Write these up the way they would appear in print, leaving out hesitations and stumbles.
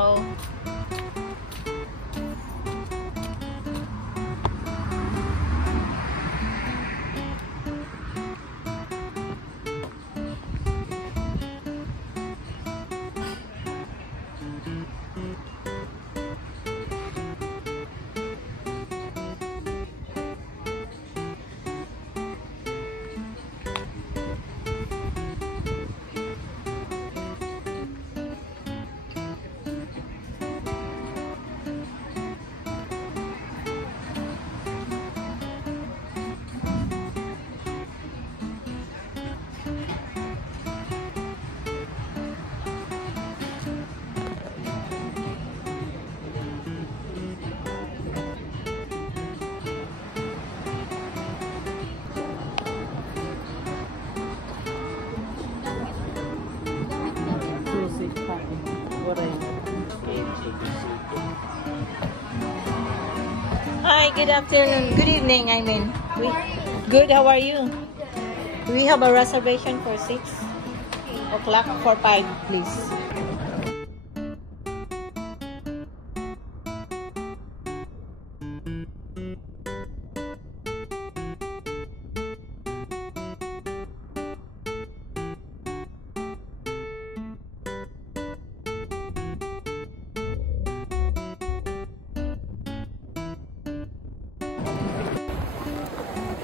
Oh. Hi, good afternoon. Good evening, I mean. Good, how are you? We have a reservation for 6 o'clock for 5, please.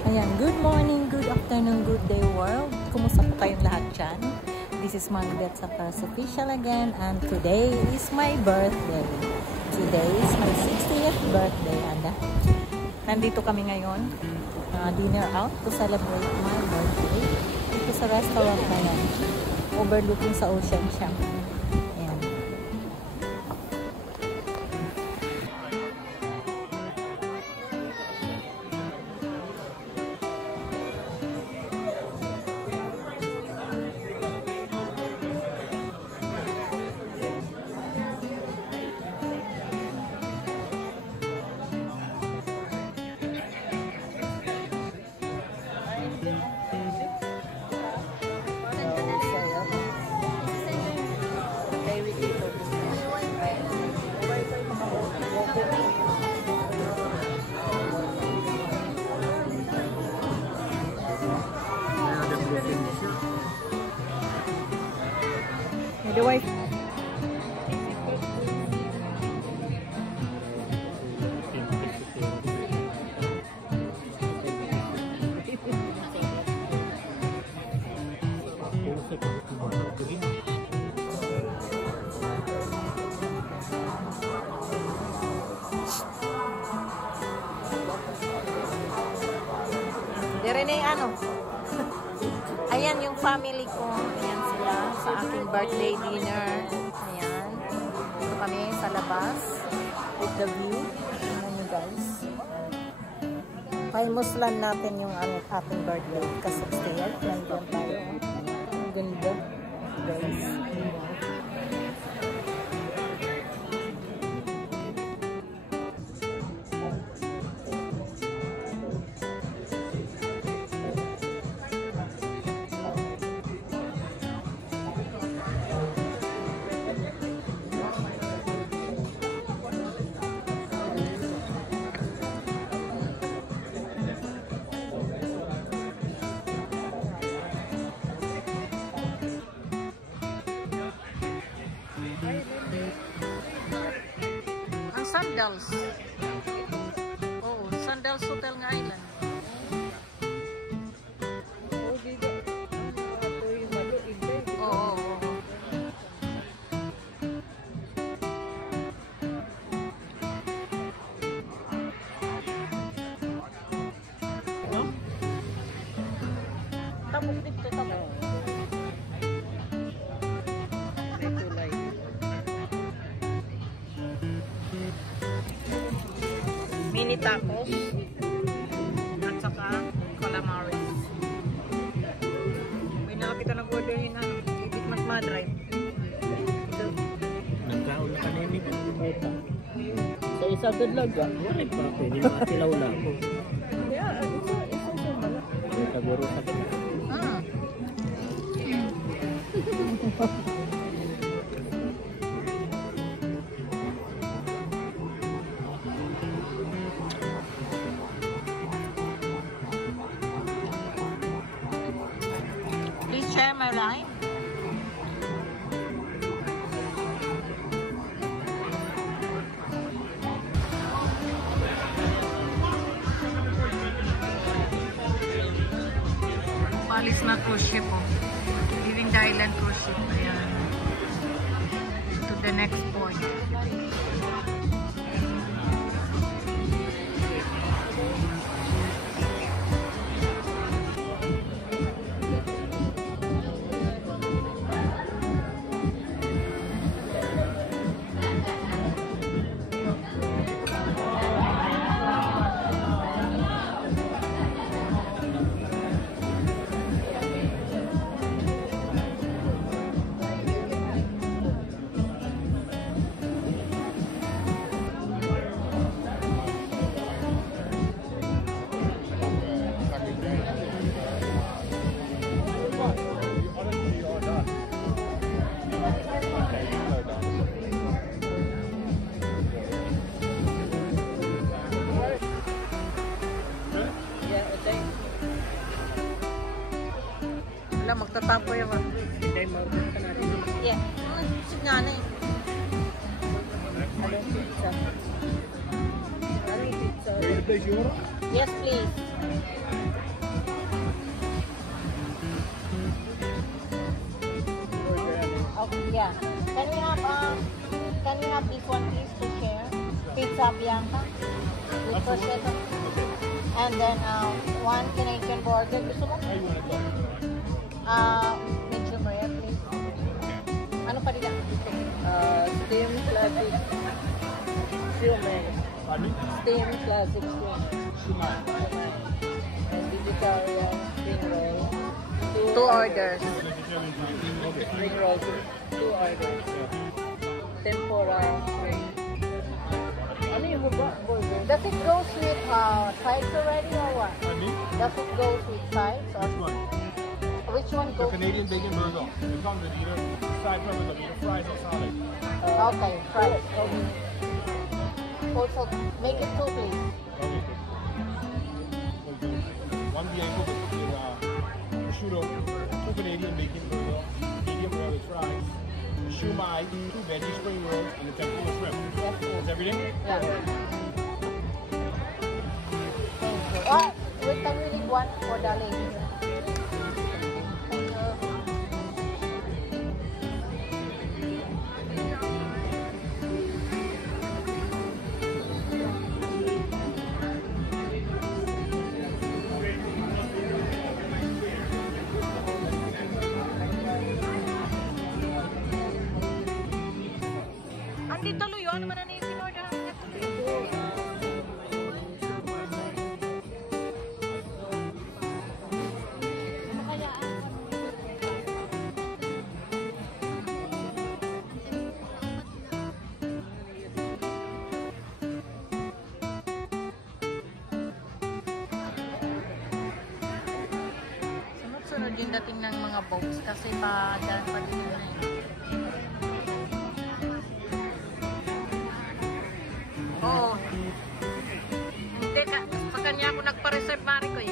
Ayan, good morning, good afternoon, good day world. Kumusta po kayong lahat dyan? This is Mangbet sa Pars Official again, and today is my birthday. Today is my 60th birthday, and nandito kami ngayon, dinner out to celebrate my birthday. Ito sa restaurant na yan, overlooking sa ocean siya. Ayan. The wife. Dire na ano. Ayan yung family ko. Ayan sila sa aking birthday dinner. Ayan. Dito kami sa labas. With the view. Ayan nyo guys. Famous land natin yung ating birthday. Kasi stay. Nandun tayo. Ang ganda. Guys. Sandals. Oh, Sandals Hotel nga island. Oo. Tapos dito, tapos. Mini tacos at saka calamares. May nakakita nag-orderin ng Ibig Magmadrive. Ito. Nagkaon na kanini ko. Sa isa gadlaga, wala pa pwede makatilaw na ako. Yeah, isa pala. May kaguro sa kita. na cruise ship, oh. Leaving the island cruise ship. Ayan. To the next point. Wala, magtatampo yan ba? Hindi, maubos ka natin. Yeah. Signana eh. Anong pizza? Anong pizza? Yes, please. Okay, yeah. Can we have this one please to share? Pizza Bianca with prosciutto. And then one Canadian burger. Gusto mo? Medium rare please. Ano pa nila? Steam classic. Shumai. Steam classic Shumai. And vegetarian spring roll. Two orders. Spring roll. Two orders. Tempura. Ano yung burger? Does it go with sides already or what? Does it go with sides? Or which one goes? The Canadian bacon burger. It comes with either side pepper, either fries or salad. Okay, fries. Okay. Also, make it two please. One Bianco with prosciutto, two Canadian bacon burger, medium rare with fries, shumai, two veggie spring rolls, and the tempura shrimp. Yes, please. Is everything? Yeah. Thank you. Oh, wait, can we leave one for the lady? Andito tuloy yun, naman na yung pinorder. Sunod-sunod din dating ng mga boats kasi pa-daan pa din na eh. Oo. Hindi ka. Sa kanya ako nagpa-reserve, Mari ko eh.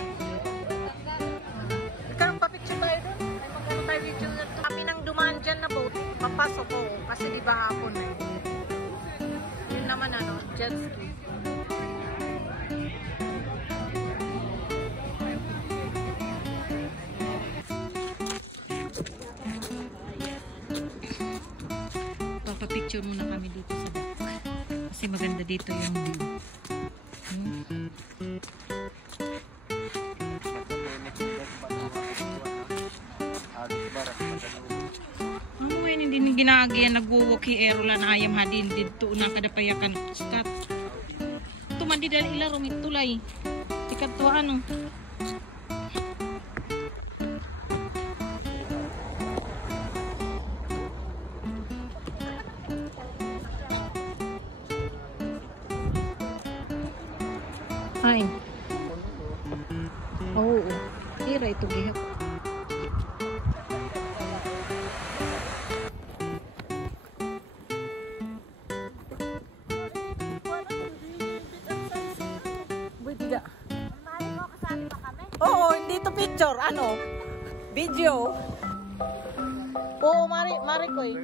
Ikaw pa-picture tayo doon. Ay magkano tayo video na ito. Kami nang dumaan dyan na boat. Papasok ko. Kasi di ba hapon eh. Yun naman ano, jet ski. Papa-picture muna kami dito sa dock. Kasi maganda dito yung view. Ngayon hindi ni ginagyan nagwo-walkie aerola na ayam hadin dito na kadapayakan stat. Tumandi dal ila rumit tulay. Tikat to ano. Ay. Oh, tira ito gihap. Buti oo, hindi to picture. Ano? Video. Oo, mari ko eh.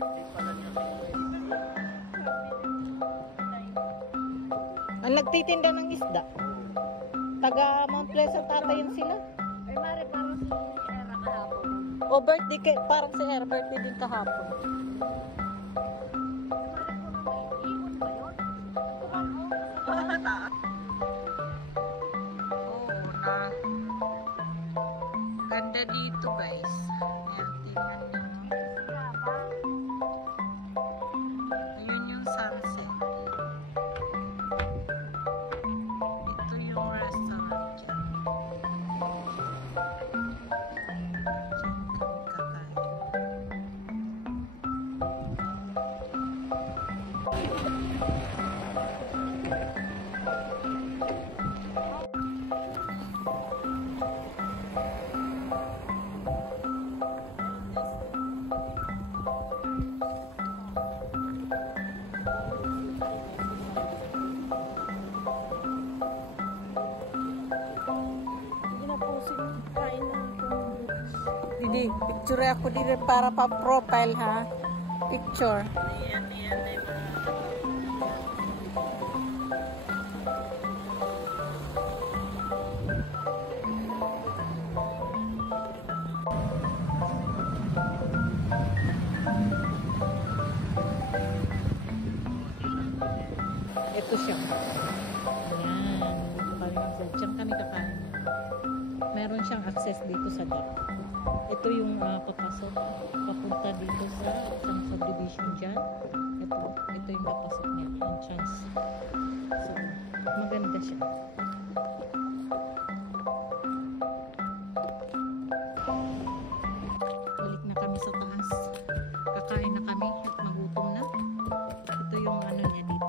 Ang nagtitinda ng isda. Taga Mount Pleasant ata yun sila. Ay, mare, parang si Era kahapon. O birthday kay, parang si Air, birthday din kahapon. Oo na. Ganda dito guys. Ayan, tingnan nyo. Ayun yung sunset. Ito yung restaurant dyan. Dyan kami kakain. Didi, picture ako dito para pa profile ha. Picture. Ito siya. Ayan. Diyan kami kakain. Meron siyang access dito sa deck. Ito yung papasok. Papunta dito sa isang subdivision dyan. Ito yung papasok niya. Entrance. So, maganda siya. Balik na kami sa taas. Kakain na kami at magutom na. Ito yung ano niya dito.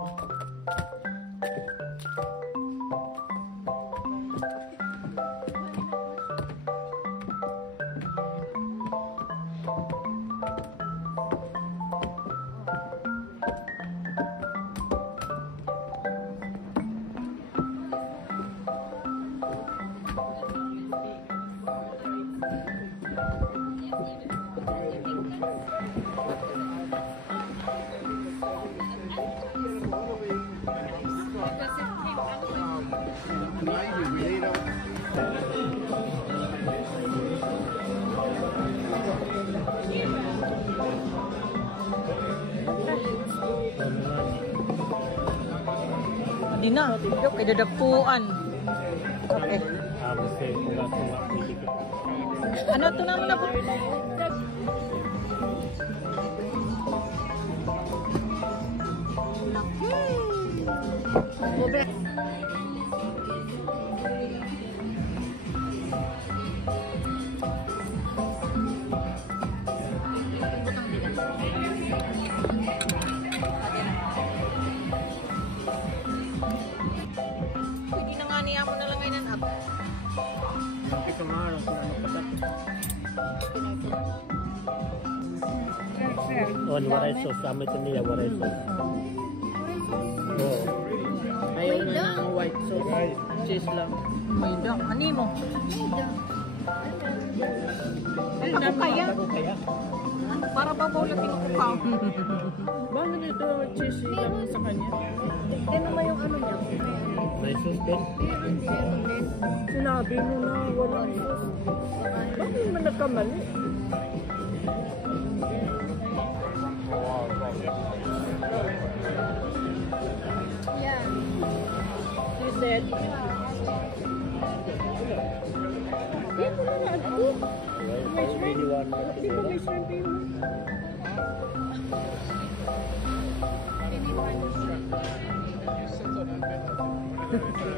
Hindi na, yung kidadapuan. Okay. Ano ito naman na po? Pwede na nga niya mo na lang ngayon up. Ito nga lang kung ano patak. On waray sauce. Sama ito nila waray sauce. Oo. Ayaw na ng white sauce. Cheese lang. May dang. Ano mo? Ako kaya? Ako kaya? Para babawlatin ko ka. Bakit ito cheese lang sa kanya? Tignan naman yung ano niya. May sauce din? Sinabi mo na wala sauce. Bakit naman nagkamali? Yeah. She said, Dito na na ako. May shrimp. Di ba may shrimp yun?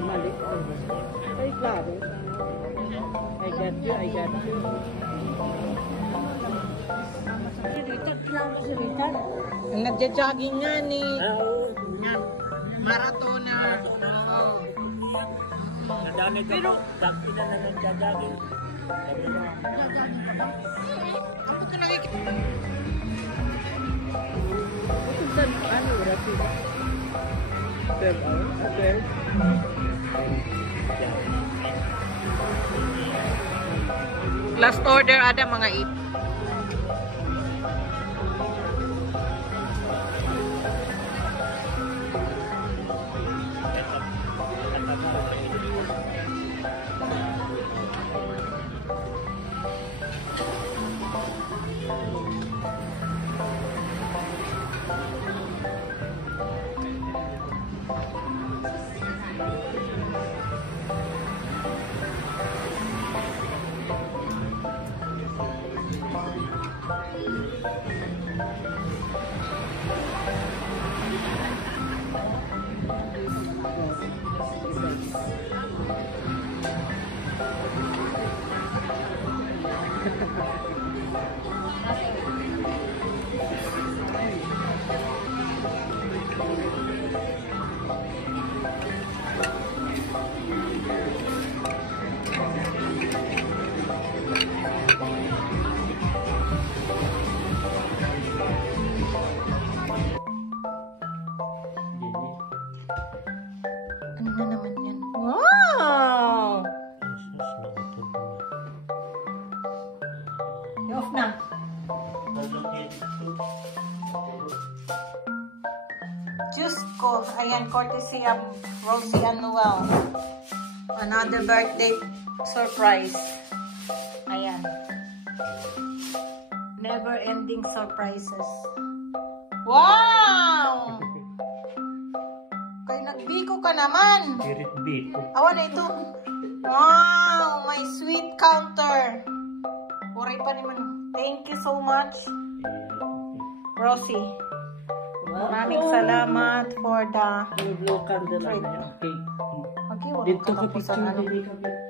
mali. Ay, klaro. I got you, I got you. Ang nagja-jogging nga ni Maratona. Nadami ka pero dagti na naman jagagin. Ako ka nakikita. Ito sa ano, Rafi? 12 hours? 12? Last order ada mga 8. ko. Ayan, courtesy of Rosie and Noel. Another birthday surprise. Ayan. Never-ending surprises. Wow! Kay nagbiko ka naman. Spirit beat. Awan na ito. Wow! My sweet counter. Uray pa naman. Thank you so much, Rosie. Maraming salamat for the Blue candle treat. na cake. Okay, wala Dito ka katapusan. picture.